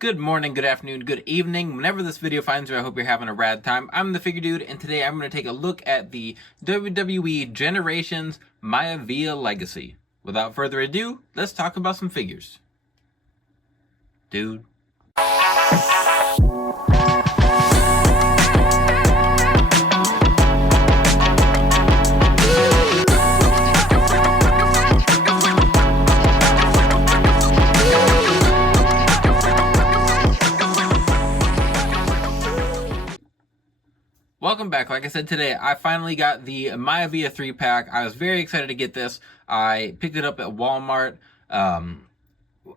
Good morning, good afternoon, good evening. Whenever this video finds you, I hope you're having a rad time. I'm the Figure Dude, and today I'm going to take a look at the WWE Generations Maivia Legacy. Without further ado, let's talk about some figures. Dude. Welcome back. Like I said, today I finally got the Maivia 3-pack. I was very excited to get this. I picked it up at Walmart.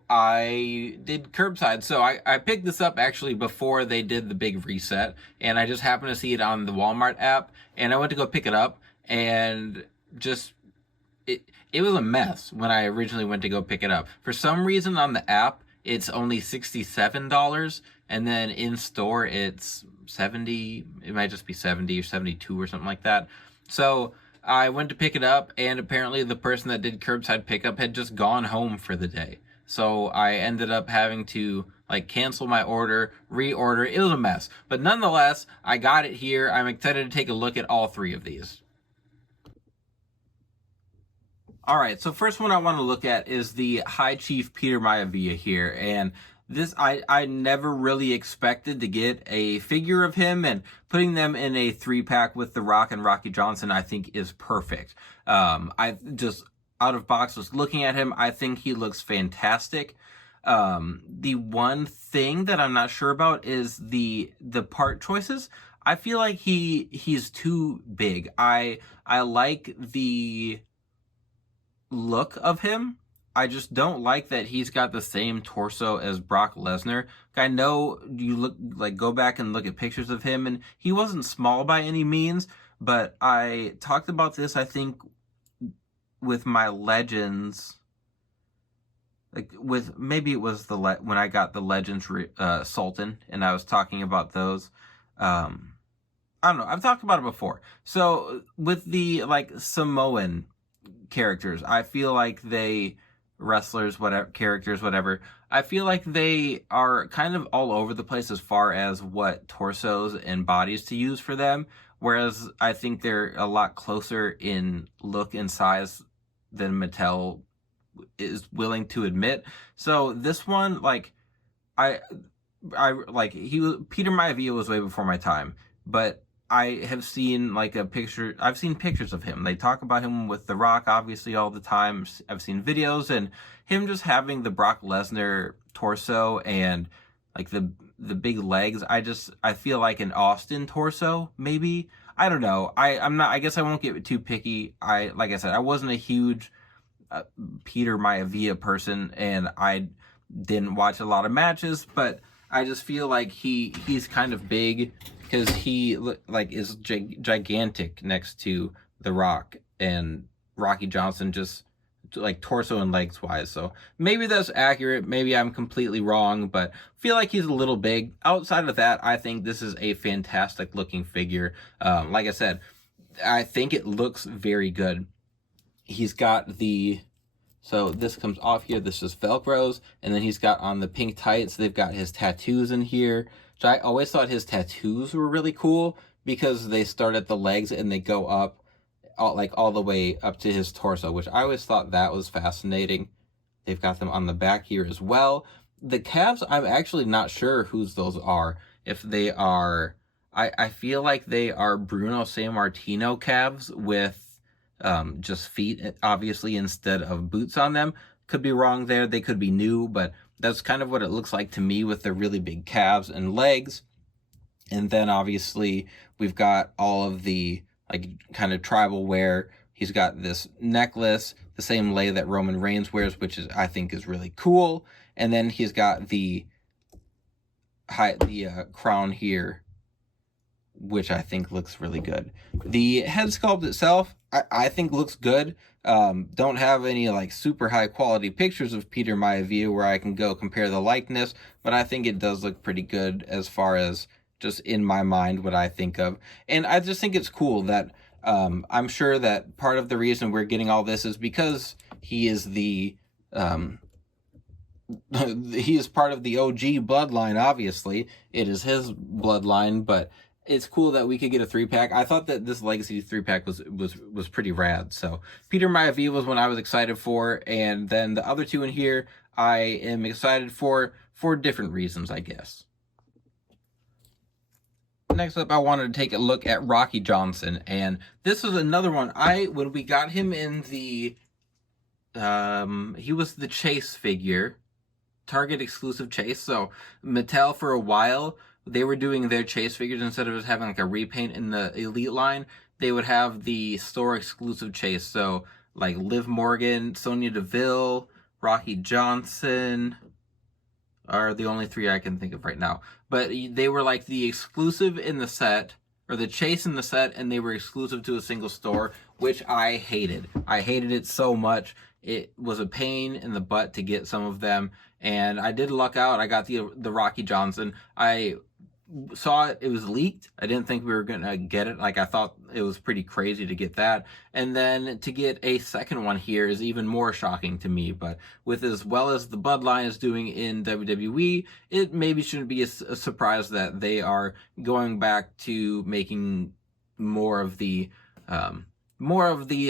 I did curbside, so I picked this up actually before they did the big reset, and I just happened to see it on the Walmart app, and I went to go pick it up, and just it was a mess when I originally went to go pick it up. For some reason on the app, it's only $67, and then in store it's 70. It might just be 70 or 72 or something like that. So I went to pick it up, and apparently the person that did curbside pickup had just gone home for the day. So I ended up having to cancel my order, reorder. It was a mess. But nonetheless, I got it here. I'm excited to take a look at all three of these. All right, so first one I want to look at is the High Chief Peter Maivia here, and this I never really expected to get a figure of him, and putting them in a 3-pack with The Rock and Rocky Johnson I think is perfect. I just out of box was looking at him. I think he looks fantastic. The one thing that I'm not sure about is the part choices. I feel like he's too big. I like the look of him. I just don't like that he's got the same torso as Brock Lesnar. I know you go back and look at pictures of him, and he wasn't small by any means, but I talked about this, I think, with my Legends, maybe it was when I got the Legends Sultan, and I was talking about those. I don't know, I've talked about it before. So with the Samoan characters, I feel like wrestlers, whatever, I feel like they are kind of all over the place as far as what torsos and bodies to use for them, whereas I think they're a lot closer in look and size than Mattel is willing to admit. So this one, Peter Maivia was way before my time, but I have seen I've seen pictures of him. They talk about him with The Rock obviously all the time. I've seen videos, and him just having the Brock Lesnar torso and the big legs. I feel like an Austin torso, maybe. I don't know. I guess I won't get too picky. Like I said, I wasn't a huge Peter Maivia person, and I didn't watch a lot of matches, but I just feel like he's kind of big because he is gigantic next to The Rock and Rocky Johnson, just torso and legs wise. So maybe that's accurate, maybe I'm completely wrong, but I feel like he's a little big. Outside of that, I think this is a fantastic looking figure. Like I said, I think it looks very good. He's got so this comes off here, this is Velcros, and then he's got on the pink tights, they've got his tattoos in here. So I always thought his tattoos were really cool because they start at the legs and they go up all the way up to his torso, which I always thought that was fascinating. They've got them on the back here as well. The calves, I'm actually not sure whose those are. If they are, I feel like they are Bruno Sammartino calves with just feet, obviously, instead of boots on them. Could be wrong there. They could be new, but that's kind of what it looks like to me with the really big calves and legs. And then obviously we've got all of the kind of tribal wear. He's got this necklace, the same lei that Roman Reigns wears, which I think is really cool. And then he's got the crown here, which I think looks really good. The head sculpt itself, I think looks good. Don't have any super high quality pictures of Peter Maivia where I can go compare the likeness, but I think it does look pretty good as far as just in my mind what I think of. And I just think it's cool that I'm sure that part of the reason we're getting all this is because he is the he is part of the OG bloodline, obviously. It is his bloodline, but it's cool that we could get a 3-pack. I thought that this Legacy 3-pack was pretty rad. So Peter Maivia was one I was excited for, and then the other two in here I am excited for different reasons, I guess. Next up, I wanted to take a look at Rocky Johnson, and this is another one. When we got him in the he was the Chase figure, Target exclusive Chase. So Mattel, for a while, they were doing their Chase figures, instead of just having like a repaint in the Elite line, they would have the store exclusive Chase. So like Liv Morgan, Sonya Deville, Rocky Johnson are the only three I can think of right now. But they were like the exclusive in the set, or the Chase in the set, and they were exclusive to a single store, which I hated. I hated it so much. It was a pain in the butt to get some of them, and I did luck out. I got the Rocky Johnson. I saw it was leaked. I didn't think we were gonna get it. Like, I thought it was pretty crazy to get that, and then to get a second one here is even more shocking to me. But with as well as the Bloodline is doing in WWE, it maybe shouldn't be a surprise that they are going back to making more of the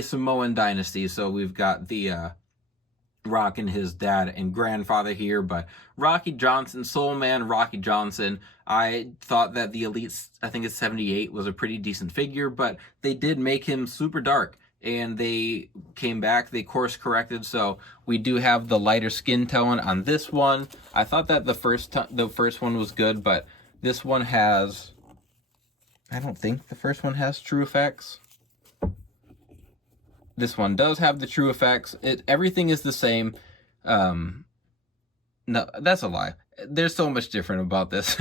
Samoan dynasty. So we've got the Rock and his dad and grandfather here, but Rocky Johnson, Soulman Rocky Johnson, I thought that the Elite, I think it's 78, was a pretty decent figure, but they did make him super dark, and they came back, they course corrected, so we do have the lighter skin tone on this one. I thought that the first one was good, but this one has, I don't think the first one has true effects. This one does have the true effects. Everything is the same. No, that's a lie. There's so much different about this.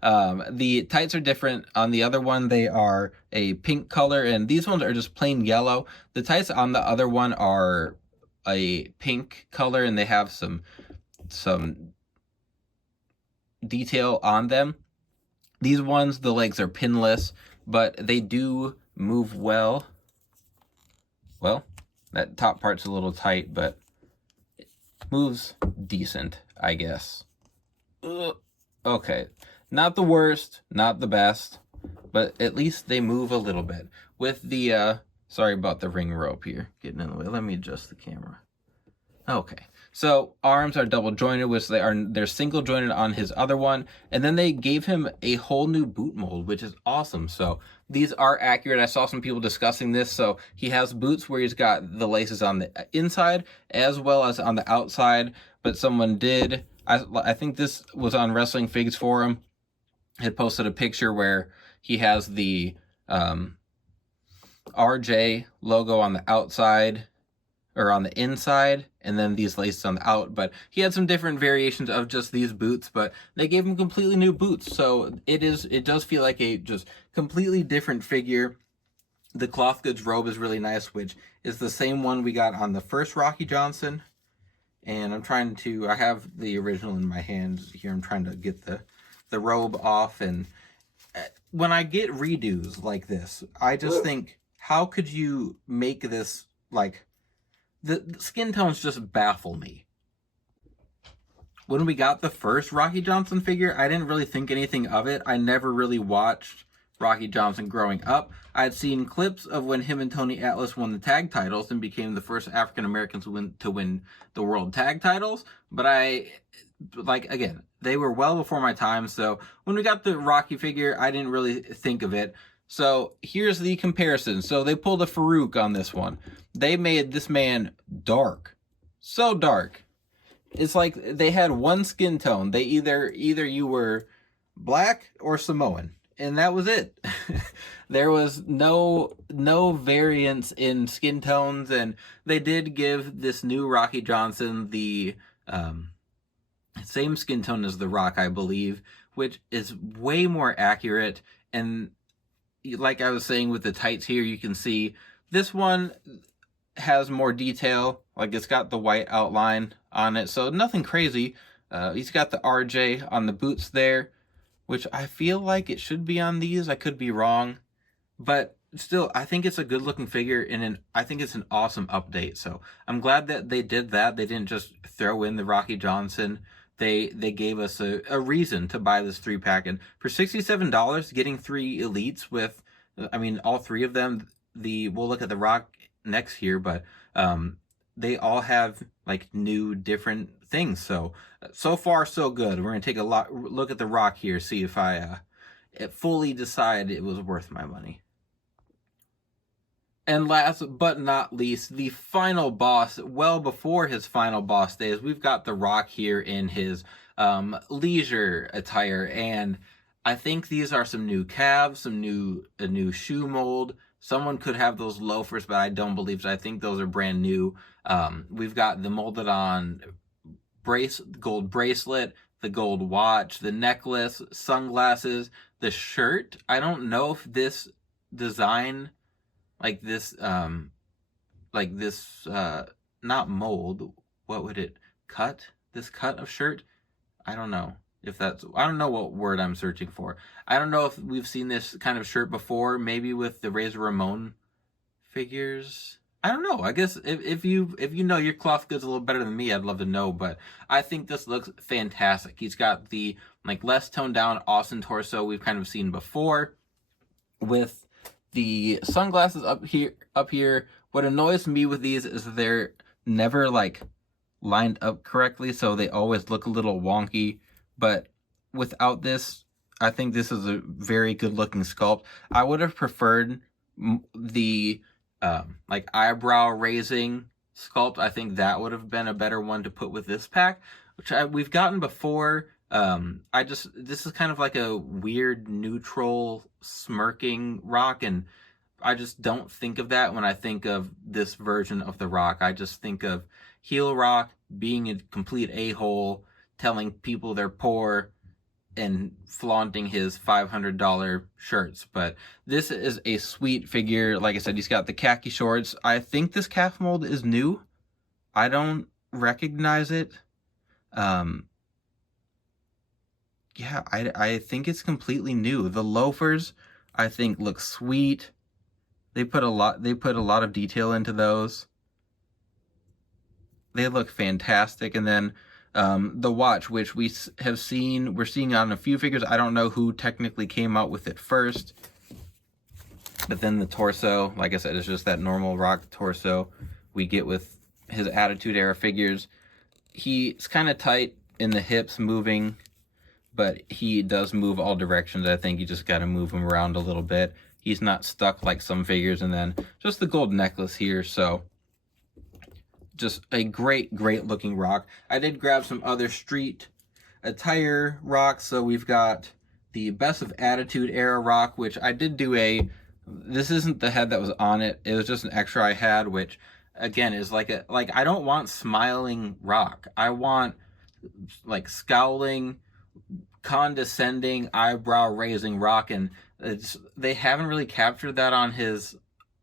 The tights are different. On the other one, they are a pink color, and these ones are just plain yellow. The tights on the other one are a pink color, and they have some detail on them. These ones, the legs are pinless, but they do move well. Well, that top part's a little tight, but it moves decent, I guess. Okay, not the worst, not the best, but at least they move a little bit. With the, sorry about the ring rope here, getting in the way. Let me adjust the camera. Okay, so arms are double jointed, which they're single jointed on his other one, and then they gave him a whole new boot mold, which is awesome. So these are accurate. I saw some people discussing this. So he has boots where he's got the laces on the inside as well as on the outside, but someone did, I think this was on Wrestling Figs Forum, had posted a picture where he has the RJ logo on the outside, or on the inside, and then these laces on the out. But he had some different variations of just these boots, but they gave him completely new boots. So it does feel like a just completely different figure. The cloth goods robe is really nice, which is the same one we got on the first Rocky Johnson. And I have the original in my hands here. I'm trying to get the robe off. And when I get redos like this, I just think, how could you make this, like, the skin tones just baffle me. When we got the first Rocky Johnson figure, I didn't really think anything of it. I never really watched Rocky Johnson growing up. I had seen clips of when him and Tony Atlas won the tag titles and became the first African Americans to win the world tag titles. But again, they were well before my time. So when we got the Rocky figure, I didn't really think of it. So here's the comparison. So they pulled a Farouk on this one. They made this man dark. So dark. It's like they had one skin tone. They either you were black or Samoan, and that was it. There was no variance in skin tones, and they did give this new Rocky Johnson the same skin tone as The Rock, I believe, which is way more accurate. And like I was saying with the tights here, you can see this one has more detail. Like, it's got the white outline on it, so nothing crazy. He's got the RJ on the boots there, which I feel like it should be on these. I could be wrong, but still, I think it's a good looking figure, and I think it's an awesome update. So I'm glad that they did that. They didn't just throw in the Rocky Johnson. They gave us a reason to buy this 3 pack, and for $67, getting 3 elites with, I mean, all 3 of them. We'll look at the Rock next here, but they all have like new different things. So far so good. We're gonna take a look at the Rock here, see if I fully decide it was worth my money. And last but not least, the final boss, well before his final boss days, we've got The Rock here in his leisure attire. And I think these are some new calves, a new shoe mold. Someone could have those loafers, but I don't believe so. I think those are brand new. We've got the molded on gold bracelet, the gold watch, the necklace, sunglasses, the shirt. I don't know if this design like this not mold, what would it cut, this cut of shirt, I don't know I don't know what word I'm searching for. I don't know if we've seen this kind of shirt before, maybe with the Razor Ramon figures. I don't know. I guess if you know your cloth goods a little better than me, I'd love to know. But I think this looks fantastic. He's got the like less toned down Austin torso we've kind of seen before, with the sunglasses up here. What annoys me with these is that they're never like lined up correctly, so they always look a little wonky. But without this, I think this is a very good looking sculpt. I would have preferred the like eyebrow raising sculpt. I think that would have been a better one to put with this pack, which we've gotten before. This is kind of like a weird neutral smirking Rock, and I just don't think of that when I think of this version of the Rock. I just think of heel Rock being a complete a-hole, telling people they're poor, and flaunting his $500 shirts. But this is a sweet figure. Like I said, he's got the khaki shorts. I think this calf mold is new. I don't recognize it. Yeah, I think it's completely new. The loafers, I think, look sweet. They put a lot of detail into those. They look fantastic. And then the watch, which we're seeing on a few figures. I don't know who technically came out with it first. But then the torso, like I said, is just that normal Rock torso we get with his Attitude Era figures. He's kind of tight in the hips, moving, but he does move all directions. I think you just got to move him around a little bit. He's not stuck like some figures. And then just the gold necklace here. So just a great looking Rock. I did grab some other street attire Rocks. So we've got the Best of Attitude Era Rock, which I did do this isn't the head that was on it. It was just an extra I had, which again is like I don't want smiling Rock. I want like scowling, condescending, eyebrow raising Rock, and they haven't really captured that on his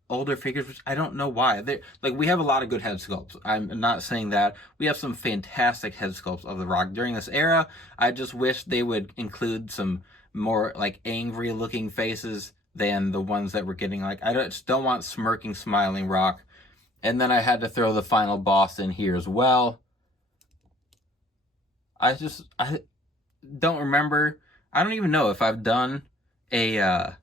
older figures, which I don't know why. We have a lot of good head sculpts. I'm not saying that. We have some fantastic head sculpts of the Rock during this era. I just wish they would include some more like angry looking faces than the ones that we're getting. Like I just don't want smirking, smiling Rock. And then I had to throw the final boss in here as well. I don't remember. I don't even know if I've done a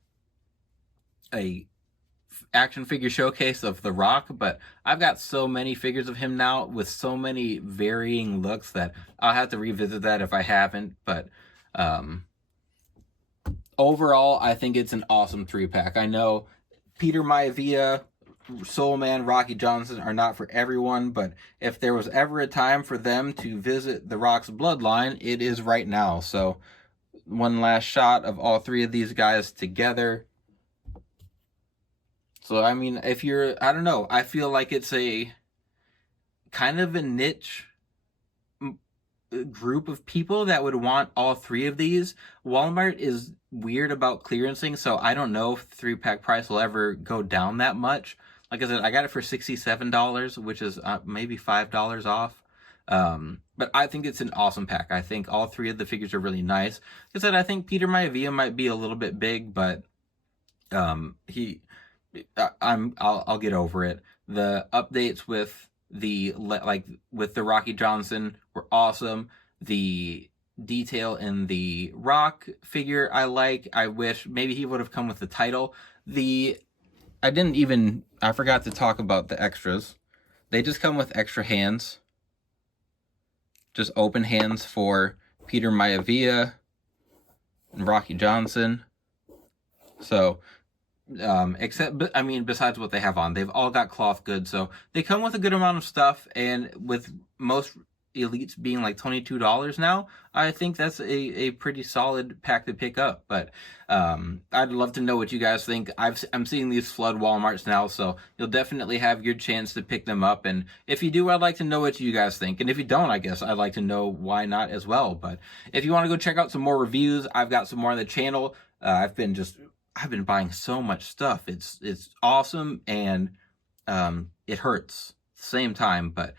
action figure showcase of The Rock, but I've got so many figures of him now with so many varying looks that I'll have to revisit that if I haven't. But overall, I think it's an awesome 3-pack. I know Peter Maivia, Soulman, Rocky Johnson are not for everyone, but if there was ever a time for them to visit The Rock's bloodline, it is right now. So one last shot of all 3 of these guys together. So I mean, if you're, I don't know, I feel like it's a kind of a niche group of people that would want all 3 of these. Walmart is weird about clearancing, so I don't know if the 3-pack price will ever go down that much. Like I said, I got it for $67, which is maybe $5 off. But I think it's an awesome pack. I think all 3 of the figures are really nice. Like I said, I think Peter Maivia might be a little bit big, but I'll get over it. The updates with with the Rocky Johnson were awesome. The detail in the Rock figure I like. I wish maybe he would have come with the title. I forgot to talk about the extras. They just come with extra hands. Just open hands for Peter Maivia and Rocky Johnson. So besides what they have on, they've all got cloth goods, so they come with a good amount of stuff. And with most elites being like $22 now, I think that's a pretty solid pack to pick up. But I'd love to know what you guys think. I'm seeing these flood Walmarts now, so you'll definitely have your chance to pick them up. And if you do, I'd like to know what you guys think. And if you don't, I guess I'd like to know why not as well. But if you want to go check out some more reviews, I've got some more on the channel. I've been buying so much stuff. It's awesome, and it hurts at the same time. But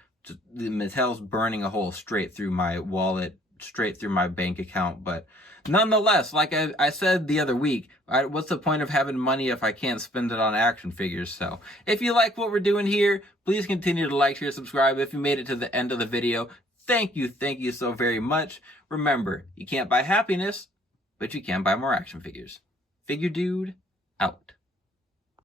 the Mattel's burning a hole straight through my wallet, straight through my bank account. But nonetheless, like I said the other week, what's the point of having money if I can't spend it on action figures? So if you like what we're doing here, please continue to like, share, subscribe. If you made it to the end of the video, thank you so very much. Remember, you can't buy happiness, but you can buy more action figures. Figure Dude, out.